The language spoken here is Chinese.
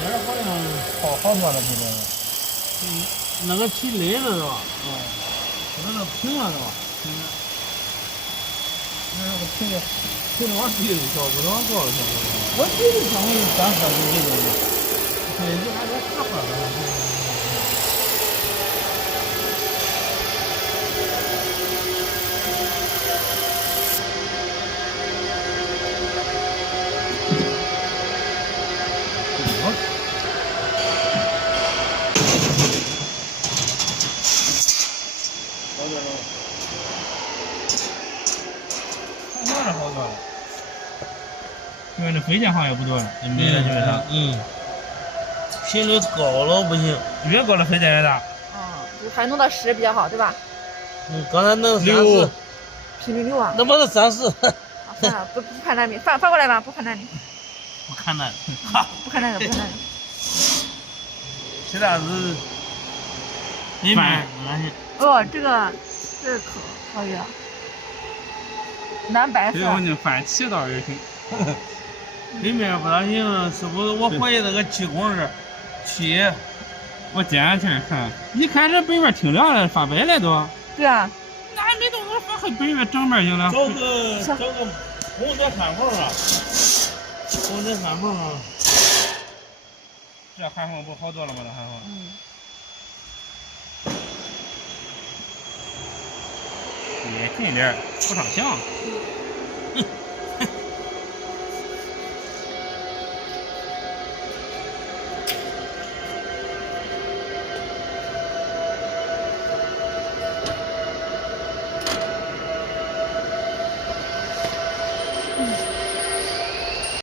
边好像好多了，比这个。那个起勒了是吧？那个平了是吧？平了。那个平的，平的往低里调，不能往高了调。我低的调我就单喝就这个。对，就还得大喝的。好多了。因为这飞机好像也不多了，没了基本上。频率高了不行，越高了飞弹越大。就还弄到10比较好，对吧？刚才弄6，频率6啊。那不是30。算了，不看那里，翻过来吧，不看那里。不看那个，不看那个，不看那个。其他是里面哦，这个可以啊。蓝白色。我就翻7道也行。里面不大行，是不是？我怀疑那个气孔是气。我捡上去看，一看这背面挺亮的，发白了都。对啊。那还没动我发黑背面正面行了。找个红色焊缝啊，红色焊缝啊。这焊缝不好多了吗？这焊缝。也近点，不上相。